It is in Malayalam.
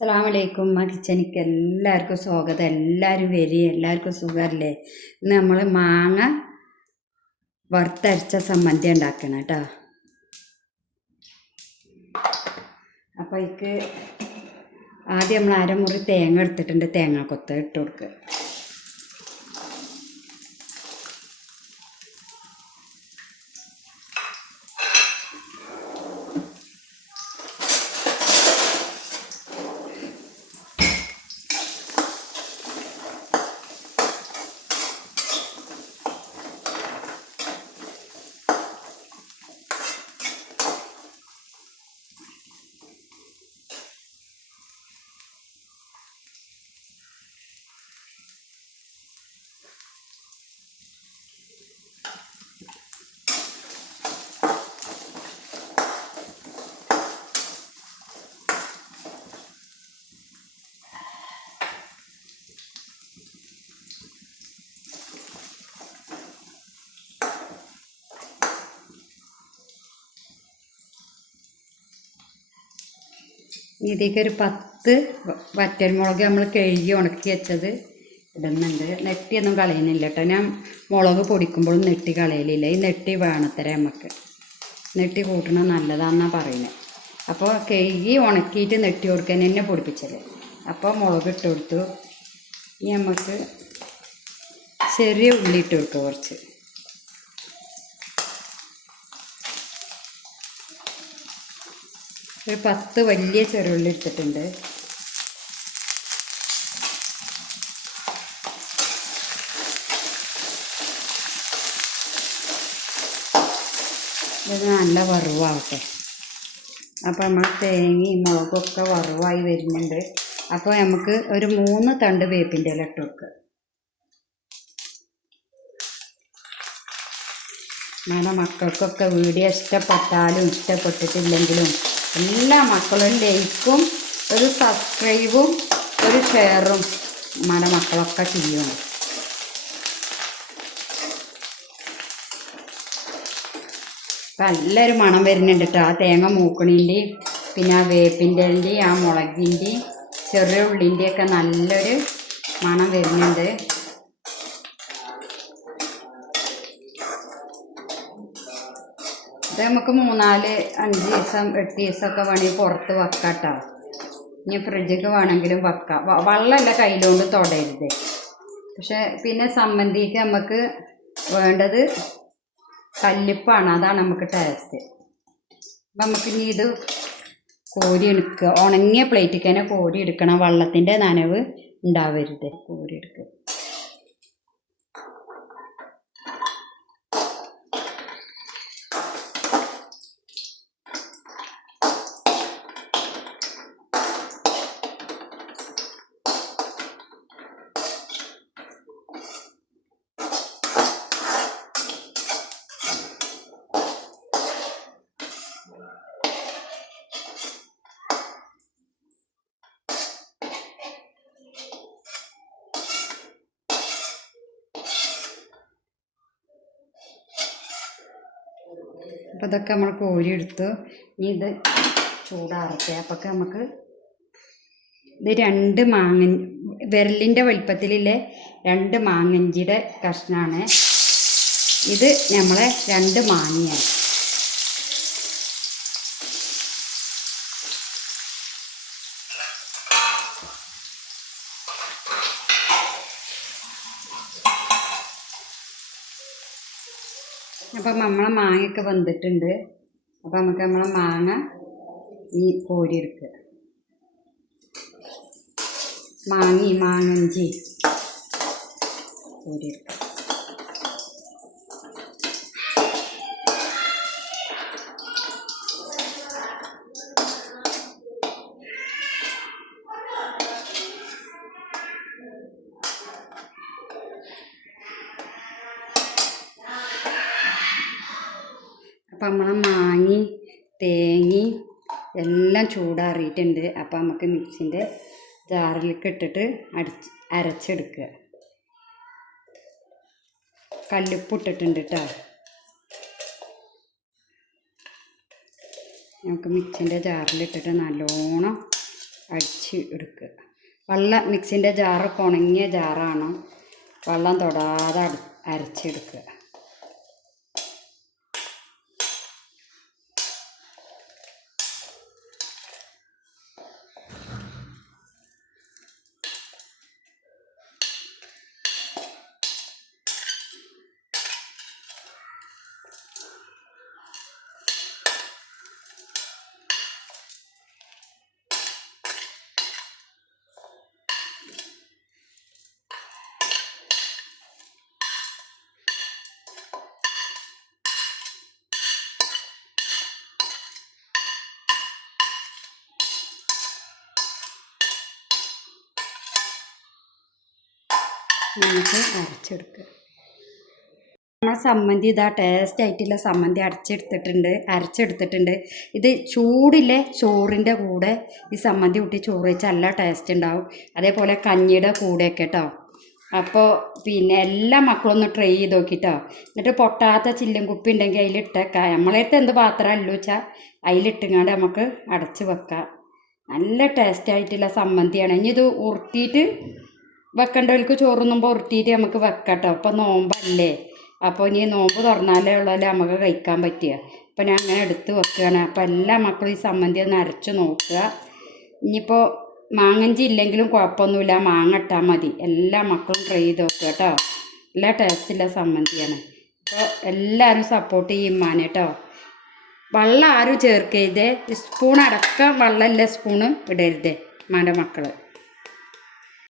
അസ്സലാമലൈക്കും. കിച്ചണിക്ക് എല്ലാവർക്കും സ്വാഗതം. എല്ലാവരും വരി, എല്ലാവർക്കും സുഖമല്ലേ? ഇന്ന് നമ്മൾ മാങ്ങ വറുത്തരച്ച സമ്മന്തി ഉണ്ടാക്കണം കേട്ടോ. അപ്പോൾ ഇതിക്ക് ആദ്യം നമ്മൾ അരമുറി തേങ്ങ എടുത്തിട്ടുണ്ട്. തേങ്ങാക്കൊത്ത് ഇട്ട് കൊടുക്കുക. ഇതിലേക്ക് ഒരു 10 വറ്റൽമുളക് നമ്മൾ കഴുകി ഉണക്കി വെച്ചത് ഇടുന്നുണ്ട്. നെട്ടിയൊന്നും കളയുന്നില്ല കേട്ടോ. ഞാൻ മുളക് പൊടിക്കുമ്പോഴും നെട്ടി കളയലില്ല. ഈ നെട്ടി വേണത്തര നമുക്ക് നെട്ടി കൂട്ടണം നല്ലതാണെന്നാണ് പറയുന്നത്. അപ്പോൾ കഴുകി ഉണക്കിയിട്ട് നെട്ടി കൊടുക്കാൻ തന്നെ പൊടിപ്പിച്ചത്. അപ്പോൾ മുളക് ഇട്ട് കൊടുത്തു. ഇനി നമുക്ക് ചെറിയ ഉള്ളി ഇട്ട് കൊടുക്കുക. കുറച്ച് ഒരു 10 വലിയ ചെറുള്ളി എടുത്തിട്ടുണ്ട്. ഇത് നല്ല വറവാകട്ടെ. അപ്പോൾ നമ്മൾ തേങ്ങയും മുളകൊക്കെ വറവായി വരുന്നുണ്ട്. അപ്പോൾ നമുക്ക് ഒരു 3 തണ്ട് വേപ്പിൻ്റെ ഇല ഇട്ട് കൊടുക്കുക. നമ്മുടെ മക്കൾക്കൊക്കെ വീഡിയോ ഇഷ്ടപ്പെട്ടാലും ഇഷ്ടപ്പെട്ടിട്ടില്ലെങ്കിലും എല്ലാ മക്കളും ലൈക്കും ഒരു സബ്സ്ക്രൈബും ഒരു ഷെയറും നമ്മുടെ മക്കളൊക്കെ ചെയ്യണം. അപ്പം നല്ലൊരു മണം വരുന്നുണ്ട് കേട്ടോ. ആ തേങ്ങ മൂക്കണിൻ്റെയും പിന്നെ ആ വേപ്പിൻ്റെയും ആ മുളകിൻ്റെയും ചെറിയ ഉള്ളിൻ്റെയൊക്കെ നല്ലൊരു മണം വരുന്നുണ്ട്. ഇത് നമുക്ക് 3, 4, 5 ദിവസം 8 ദിവസമൊക്കെ വേണമെങ്കിൽ പുറത്ത് വെക്കാം കേട്ടോ. ഇനി ഫ്രിഡ്ജിക്ക് വേണമെങ്കിലും വെക്കാം. വെള്ളമല്ല കയ്യിലുകൊണ്ട് തൊടരുത്. പക്ഷെ പിന്നെ സമ്മന്തിക്ക് നമുക്ക് വേണ്ടത് കല്ലുപ്പാണ്. അതാണ് നമുക്ക് ടേസ്റ്റ്. അപ്പം നമുക്കിനി ഇത് കോരി എടുക്കുക. ഉണങ്ങിയ പ്ലേറ്റിൽ തന്നെ കോരി എടുക്കണം. വെള്ളത്തിൻ്റെ നനവ് ഉണ്ടാവരുത്. കോരി എടുക്കുക. അപ്പോൾ ഇതൊക്കെ നമ്മൾ കോരി എടുത്തു. ഇനി ഇത് ചൂടാറട്ടെ. അപ്പോൾ നമുക്ക് ഇത് 2 മാങ്ങ വിരലിൻ്റെ വലിപ്പത്തിലെ 2 മാങ്ങഞ്ചിയുടെ കഷ്ണമാണ്. ഇത് നമ്മളെ 2 മാങ്ങയാണ്. അപ്പം നമ്മളെ മാങ്ങയൊക്കെ വെന്തിട്ടുണ്ട്. അപ്പം നമുക്ക് നമ്മളെ മാങ്ങ ഈ കോരിയെടുക്കുക. മാങ്ങഞ്ചി കോരിയെടുക്കുക. അപ്പം നമ്മളെ മാങ്ങയും തേങ്ങയും എല്ലാം ചൂടാറിയിട്ടുണ്ട്. അപ്പം നമുക്ക് മിക്സിൻ്റെ ജാറിലേക്ക് ഇട്ടിട്ട് അരച്ചെടുക്കുക. കല്ലുപ്പ് ഇട്ടിട്ടുണ്ട് കേട്ടോ. നമുക്ക് മിക്സിൻ്റെ ജാറിലിട്ടിട്ട് നല്ലോണം അടിച്ച് എടുക്കുക. വെള്ളം മിക്സിൻ്റെ ജാറ് ഉണങ്ങിയ ജാറാണ്, വെള്ളം തൊടാതെ അരച്ചെടുക്കുക. നമുക്ക് അരച്ചെടുക്കുക. നമ്മുടെ സമ്മന്തി ഇതാ ടേസ്റ്റ് ആയിട്ടുള്ള സമ്മന്തി അരച്ചെടുത്തിട്ടുണ്ട്. ഇത് ചൂടിലെ ചോറിൻ്റെ കൂടെ ഈ സമ്മന്തി കൂട്ടി ചോറ് വെച്ചാൽ നല്ല ടേസ്റ്റ് ഉണ്ടാവും. അതേപോലെ കഞ്ഞിയുടെ കൂടെയൊക്കെ കേട്ടോ. അപ്പോൾ പിന്നെ എല്ലാ മക്കളും ഒന്ന് ട്രൈ ചെയ്ത് നോക്കിട്ടോ. എന്നിട്ട് പൊട്ടാത്ത ചില്ലും കുപ്പി ഉണ്ടെങ്കിൽ അതിലിട്ടേക്കാം. നമ്മളടുത്ത് എന്ത് പാത്രമല്ലോ വെച്ചാൽ അതിലിട്ടുങ്ങാണ്ട് നമുക്ക് അടച്ച് വെക്കാം. നല്ല ടേസ്റ്റ് ആയിട്ടുള്ള സമ്മന്തിയാണ്. ഇനി ഇത് ഉരുട്ടിയിട്ട് വെക്കേണ്ടവർക്ക് ചോറുന്നുമ്പോൾ ഉരുട്ടിയിട്ട് നമുക്ക് വെക്കാം കേട്ടോ. അപ്പോൾ നോമ്പല്ലേ, അപ്പോൾ ഇനി നോമ്പ് തുറന്നാലേ ഉള്ളല്ലേ നമുക്ക് കഴിക്കാൻ പറ്റുക. അപ്പോൾ ഞാൻ അങ്ങനെ എടുത്ത് വെക്കുകയാണ്. അപ്പോൾ എല്ലാ മക്കളും ഈ സമ്മന്തി ഒന്ന് അരച്ച് നോക്കുക. ഇനിയിപ്പോൾ മാങ്ങഞ്ചി ഇല്ലെങ്കിലും കുഴപ്പമൊന്നുമില്ല, മാങ്ങ ഇട്ടാൽ മതി. എല്ലാ മക്കളും ട്രൈ ചെയ്ത് നോക്കുക കേട്ടോ. നല്ല ടേസ്റ്റുള്ള സമ്മന്തിയാണ്. അപ്പോൾ എല്ലാവരും സപ്പോർട്ട് ചെയ്യും ഉമ്മാനെ കേട്ടോ. വെള്ളം ആരും ചേർക്കരുത്. സ്പൂൺ അടക്കം വെള്ളമില്ല സ്പൂണ് ഇടരുത് ഉമ്മാൻ്റെ മക്കൾ.